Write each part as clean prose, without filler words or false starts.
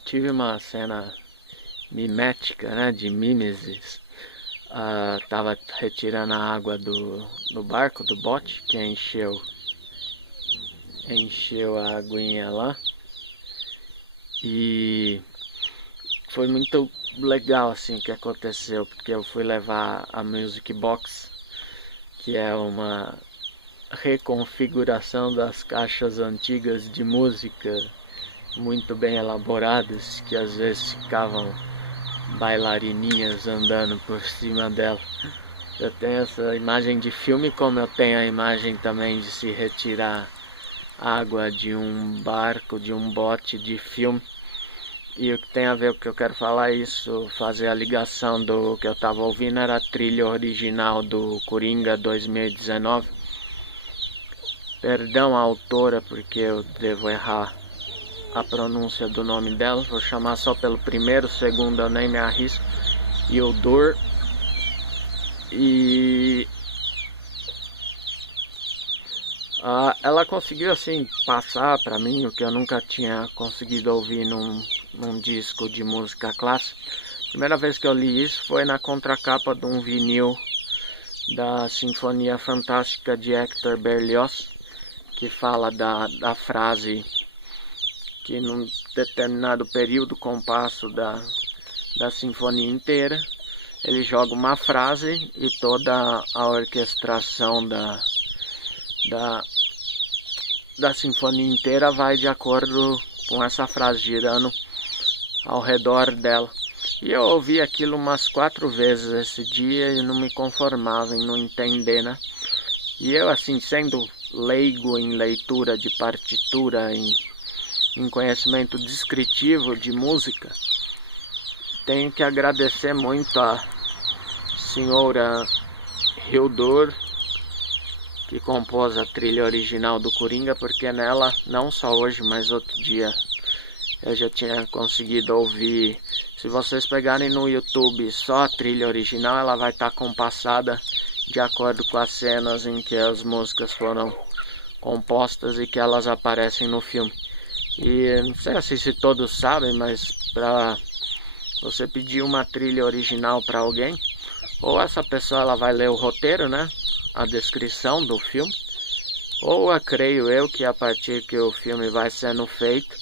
tive uma cena mimética, né, de mimesis. Tava retirando a água do barco, do bote, que encheu a aguinha lá. E foi muito legal assim o que aconteceu, porque eu fui levar a Music Box, que é uma reconfiguração das caixas antigas de música muito bem elaboradas, que às vezes ficavam bailarininhas andando por cima dela. Eu tenho essa imagem de filme, como eu tenho a imagem também de se retirar água de um barco, de um bote de filme. E o que tem a ver com o que eu quero falar é isso, fazer a ligação do que eu estava ouvindo, era a trilha original do Coringa 2019. Perdão a autora, porque eu devo errar a pronúncia do nome dela, vou chamar só pelo primeiro, segundo eu nem me arrisco. Hildur. E ela conseguiu assim passar para mim o que eu nunca tinha conseguido ouvir num disco de música clássica. A primeira vez que eu li isso foi na contracapa de um vinil da Sinfonia Fantástica de Hector Berlioz, que fala da frase que num determinado período, compasso da sinfonia inteira, ele joga uma frase e toda a orquestração da sinfonia inteira vai de acordo com essa frase, girando ao redor dela. E eu ouvi aquilo umas 4 vezes esse dia e não me conformava em não entender, né? E eu, assim, sendo leigo em leitura de partitura, em conhecimento descritivo de música, tenho que agradecer muito a senhora Hildur, que compôs a trilha original do Coringa, porque nela, não só hoje, mas outro dia, eu já tinha conseguido ouvir. Se vocês pegarem no YouTube só a trilha original, ela vai estar compassada de acordo com as cenas em que as músicas foram compostas e que elas aparecem no filme. E não sei assim se todos sabem, mas para você pedir uma trilha original para alguém, ou essa pessoa ela vai ler o roteiro, né, a descrição do filme, ou creio eu que a partir que o filme vai sendo feito,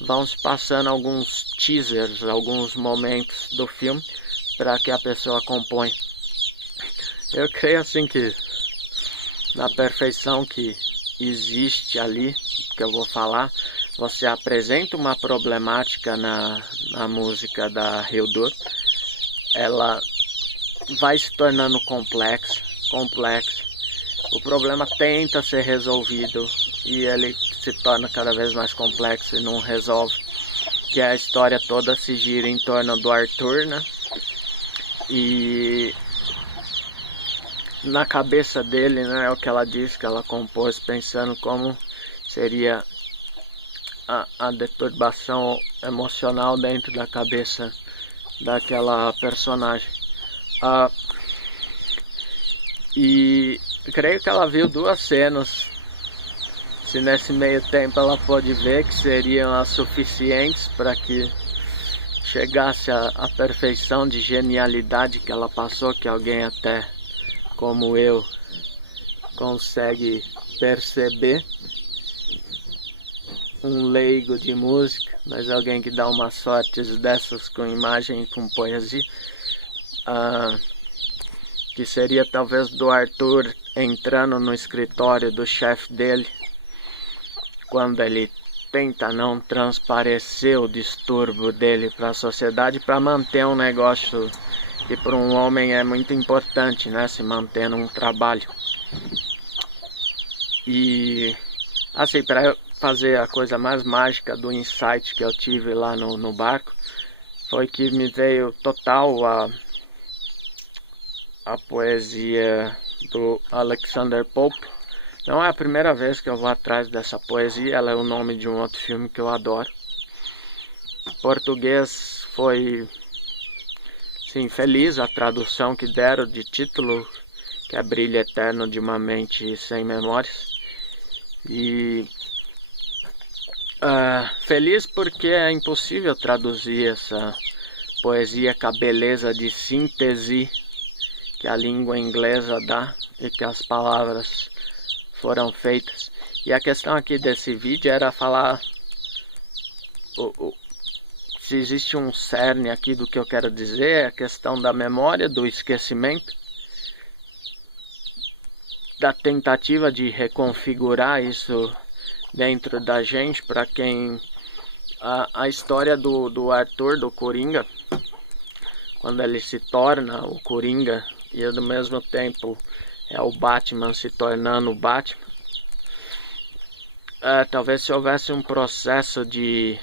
vão se passando alguns teasers, alguns momentos do filme para que a pessoa componha. Eu creio assim que na perfeição que existe ali, que eu vou falar, você apresenta uma problemática na música da Hildur, ela vai se tornando complexa, o problema tenta ser resolvido e ele se torna cada vez mais complexo e não resolve, que a história toda se gira em torno do Arthur, né? E na cabeça dele, né, é o que ela diz, que ela compôs pensando como seria a deturbação emocional dentro da cabeça daquela personagem. E creio que ela viu 2 cenas, se nesse meio tempo ela pôde ver, que seriam as suficientes para que chegasse à perfeição de genialidade que ela passou, que alguém até como eu consegue perceber, um leigo de música, mas alguém que dá umas sortes dessas com imagem e com poesia, que seria talvez do Arthur entrando no escritório do chefe dele, quando ele tenta não transparecer o distúrbio dele para a sociedade, para manter um negócio que para um homem é muito importante, né, se manter num trabalho. E assim, para fazer a coisa mais mágica do insight que eu tive lá no barco, foi que me veio total a poesia do Alexander Pope. Não é a primeira vez que eu vou atrás dessa poesia, ela é o nome de um outro filme que eu adoro. Em português foi, sim, feliz a tradução que deram de título, que é Brilho Eterno de uma Mente Sem Memórias. E Feliz porque é impossível traduzir essa poesia com a beleza de síntese que a língua inglesa dá e que as palavras foram feitas. E a questão aqui desse vídeo era falar se existe um cerne aqui do que eu quero dizer, é a questão da memória, do esquecimento, da tentativa de reconfigurar isso dentro da gente, para quem a história do Arthur, do Coringa, quando ele se torna o Coringa e ao mesmo tempo é o Batman se tornando o Batman, talvez se houvesse um processo de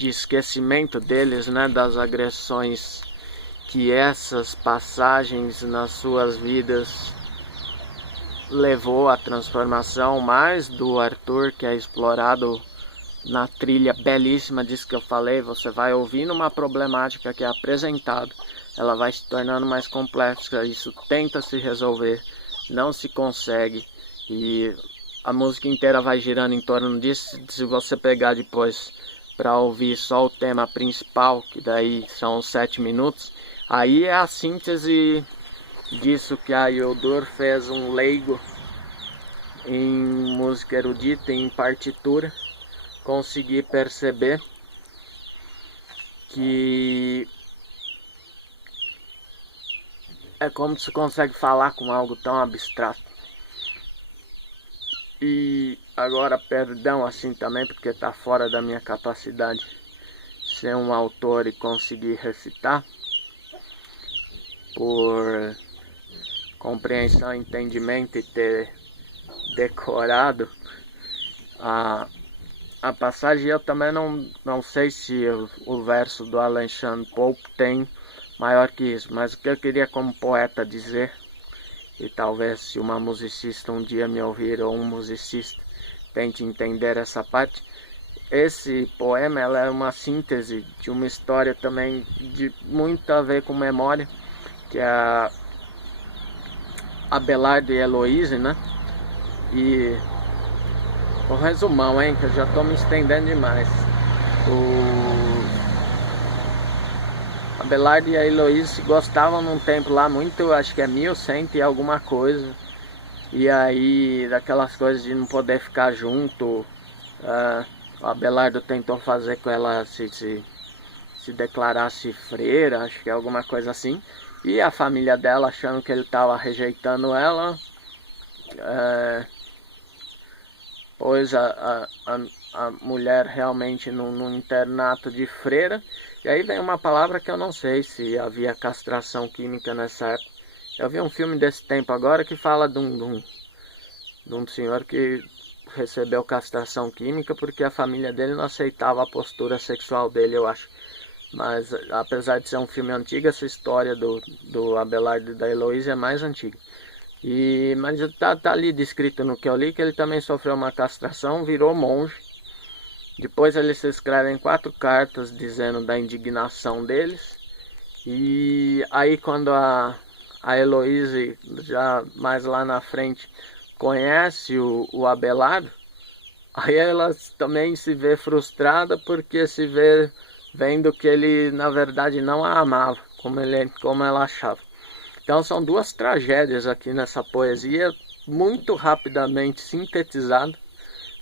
esquecimento deles, né, das agressões que essas passagens nas suas vidas levou à transformação, mais do Arthur, que é explorado na trilha belíssima disso que eu falei. Você vai ouvindo uma problemática que é apresentada, ela vai se tornando mais complexa, isso tenta se resolver, não se consegue, e a música inteira vai girando em torno disso. Se você pegar depois para ouvir só o tema principal, que daí são 7 minutos, aí é a síntese disso que a Yodur fez, um leigo em música erudita, em partitura, conseguir perceber que é como se consegue falar com algo tão abstrato. E agora, perdão assim também, porque está fora da minha capacidade ser um autor e conseguir recitar, por compreensão, entendimento e ter decorado a passagem. Eu também não sei se o verso do Alexandre Pope tem maior que isso, mas o que eu queria como poeta dizer, e talvez se uma musicista um dia me ouvir, ou um musicista tente entender essa parte, esse poema ela é uma síntese de uma história também de muito a ver com memória, que é a Abelardo e Heloísa, né? E um resumão, hein, que eu já estou me estendendo demais. A Abelardo e a Heloísa se gostavam num tempo lá muito, acho que é 1100 e alguma coisa. E aí, daquelas coisas de não poder ficar junto, o Abelardo tentou fazer com ela se declarasse freira, acho que é alguma coisa assim. E a família dela, achando que ele estava rejeitando ela, pôs a mulher realmente num internato de freira. E aí vem uma palavra que eu não sei se havia castração química nessa época. Eu vi um filme desse tempo agora que fala de um senhor que recebeu castração química porque a família dele não aceitava a postura sexual dele, eu acho. Mas apesar de ser um filme antigo, essa história do Abelardo e da Heloísa é mais antiga. Mas tá ali descrito no que eu li que ele também sofreu uma castração, virou monge. Depois eles se escrevem 4 cartas dizendo da indignação deles. E aí quando a Heloísa, já mais lá na frente, conhece o Abelardo, aí ela também se vê frustrada porque se vê vendo que ele na verdade não a amava como ela achava. Então são 2 tragédias aqui nessa poesia, muito rapidamente sintetizada,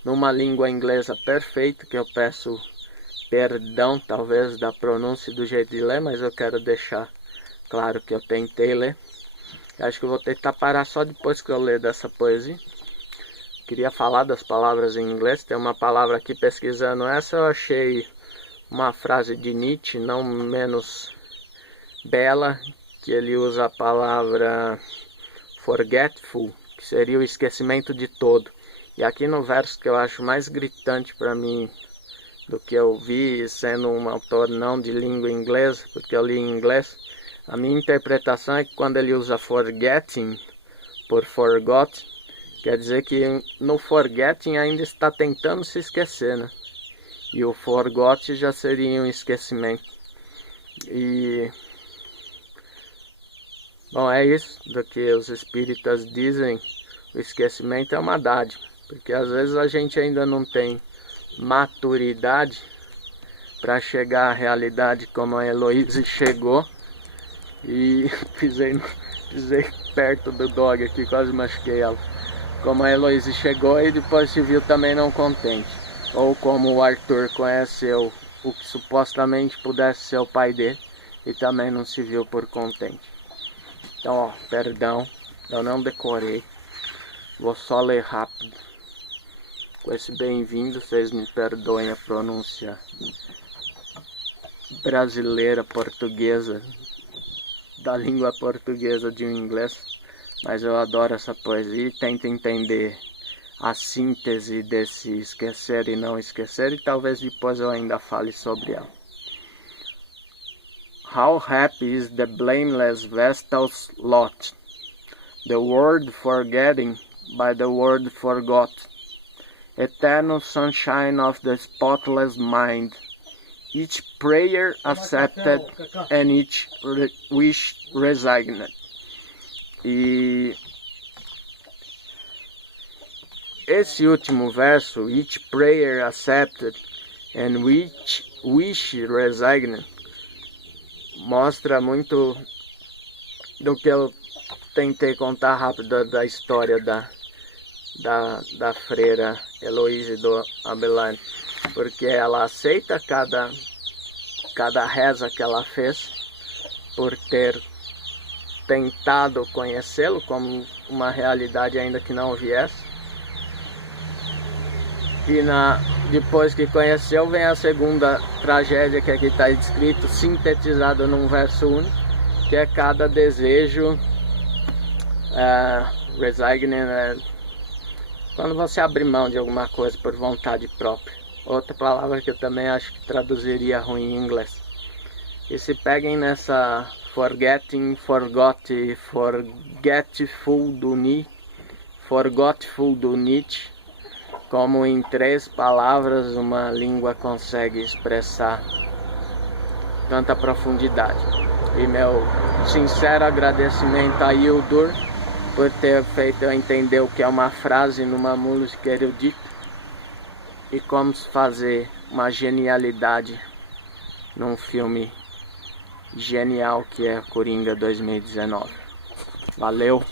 numa língua inglesa perfeita, que eu peço perdão talvez da pronúncia e do jeito de ler, mas eu quero deixar claro que eu tentei ler. Acho que eu vou tentar parar só depois que eu ler dessa poesia. Queria falar das palavras em inglês, tem uma palavra aqui pesquisando essa, eu achei uma frase de Nietzsche, não menos bela, que ele usa a palavra forgetful, que seria o esquecimento de todo. E aqui no verso que eu acho mais gritante para mim do que eu vi, sendo um autor não de língua inglesa, porque eu li em inglês, a minha interpretação é que quando ele usa forgetting por forgot, quer dizer que no forgetting ainda está tentando se esquecer, né? E o forgot já seria um esquecimento. E bom, é isso do que os espíritas dizem. O esquecimento é uma dádiva. Porque às vezes a gente ainda não tem maturidade para chegar à realidade como a Heloísa chegou. E pisei perto do dog aqui, quase machuquei ela. Como a Heloísa chegou e depois se viu também não contente. Ou como o Arthur conheceu o que supostamente pudesse ser o pai dele e também não se viu por contente. Então, ó, perdão, eu não decorei. Vou só ler rápido. Com esse bem-vindo, vocês me perdoem a pronúncia brasileira, portuguesa, da língua portuguesa de um inglês, mas eu adoro essa poesia e tento entender a síntese desse esquecer e não esquecer, e talvez depois eu ainda fale sobre ela. How happy is the blameless vestal's lot, the word forgetting by the word forgot, eternal sunshine of the spotless mind, each prayer accepted and each wish resigned. E esse último verso, each prayer accepted and each wish resigned, mostra muito do que eu tentei contar rápido da história da freira Heloísa e do Abelard, porque ela aceita cada reza que ela fez por ter tentado conhecê-lo como uma realidade ainda que não viesse. E depois que conheceu, vem a segunda tragédia que aqui está escrito, sintetizado num verso único, que é cada desejo resigning, quando você abre mão de alguma coisa por vontade própria. Outra palavra que eu também acho que traduziria ruim em inglês. E se peguem nessa forgetting, forgot, forgetful do Nietzsche, como em 3 palavras uma língua consegue expressar tanta profundidade. E meu sincero agradecimento a Hildur por ter feito eu entender o que é uma frase numa música erudita e como fazer uma genialidade num filme genial que é Coringa 2019. Valeu!